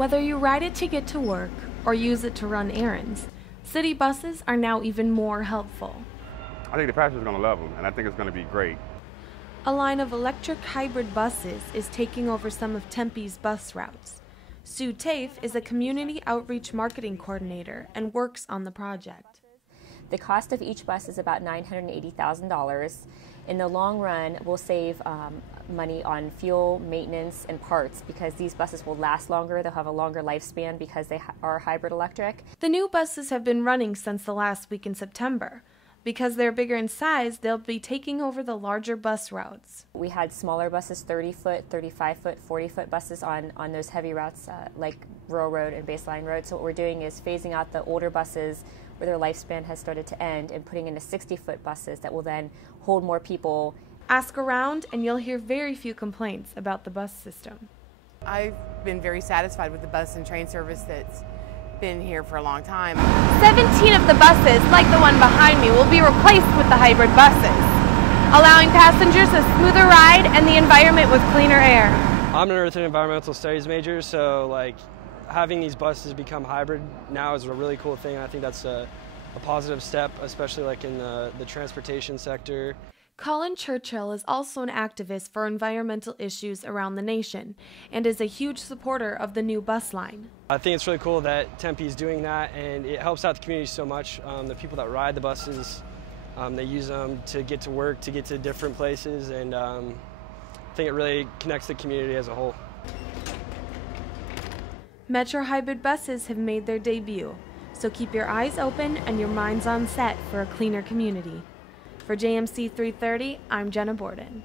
Whether you ride it to get to work or use it to run errands, city buses are now even more helpful. I think the passengers are going to love them, and I think it's going to be great. A line of electric hybrid buses is taking over some of Tempe's bus routes. Sue Tafe is a community outreach marketing coordinator and works on the project. The cost of each bus is about $980,000. In the long run, we'll save money on fuel, maintenance, and parts because these buses will last longer. They'll have a longer lifespan because they are hybrid electric. The new buses have been running since the last week in September. Because they're bigger in size, they'll be taking over the larger bus routes. We had smaller buses, 30-foot, 35-foot, 40-foot buses on those heavy routes like Rural Road and Baseline Road. So what we're doing is phasing out the older buses where their lifespan has started to end and putting in the 60-foot buses that will then hold more people. Ask around and you'll hear very few complaints about the bus system. I've been very satisfied with the bus and train service that's been here for a long time. 17 of the buses, like the one behind me, will be replaced with the hybrid buses, allowing passengers a smoother ride and the environment with cleaner air. I'm an Earth and Environmental Studies major, so having these buses become hybrid now is a really cool thing. I think that's a positive step, especially in the transportation sector. Colin Churchill is also an activist for environmental issues around the nation and is a huge supporter of the new bus line. I think it's really cool that Tempe is doing that, and it helps out the community so much. The people that ride the buses, they use them to get to work, to get to different places, and I think it really connects the community as a whole. Metro hybrid buses have made their debut, so keep your eyes open and your minds on set for a cleaner community. For JMC 330, I'm Jenna Borden.